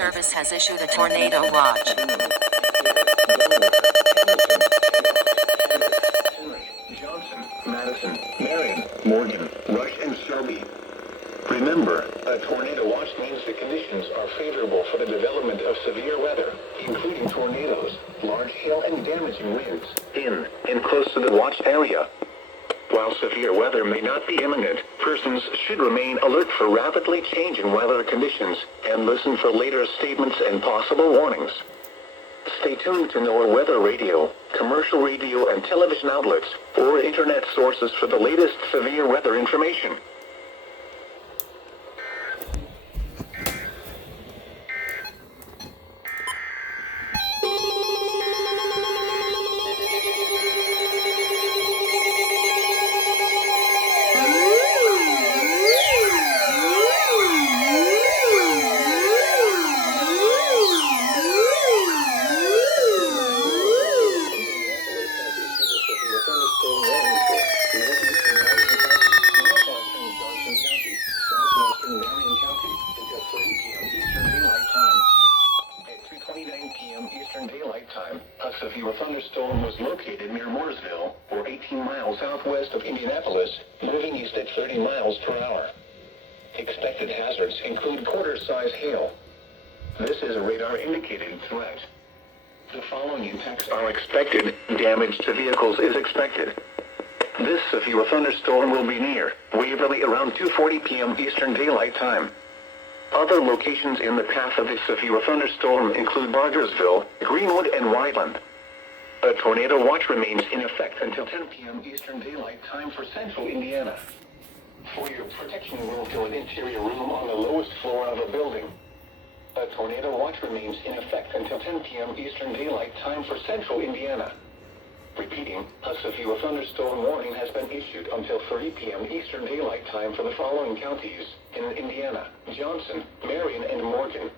Service has issued a tornado watch. Johnson, Madison, Marion, Morgan, Rush, and Shelby. Remember, a tornado watch means the conditions are favorable for the development of severe weather, including tornadoes, large hail, and damaging winds in and close to the watch area. While severe weather may not be imminent, persons should remain alert for rapidly changing weather conditions and listen for later statements and possible warnings. Stay tuned to NOAA weather radio, commercial radio and television outlets, or internet sources for the latest severe weather information. A severe thunderstorm was located near Mooresville, or 18 miles southwest of Indianapolis, moving east at 30 miles per hour. Expected hazards include quarter-size hail. This is a radar-indicated threat. The following impacts are expected. Damage to vehicles is expected. This severe thunderstorm will be near Waverly around 2:40 p.m. Eastern Daylight Time. Other locations in the path of this severe thunderstorm include Bargersville, Greenwood, and Wyland. A tornado watch remains in effect until 10 p.m. Eastern Daylight Time for central Indiana. For your protection, move to an interior room on the lowest floor of a building. A tornado watch remains in effect until 10 p.m. Eastern Daylight Time for central Indiana. Repeating, a severe thunderstorm warning has been issued until 30 p.m. Eastern Daylight Time for the following counties in Indiana: Johnson, Marion, and Morgan.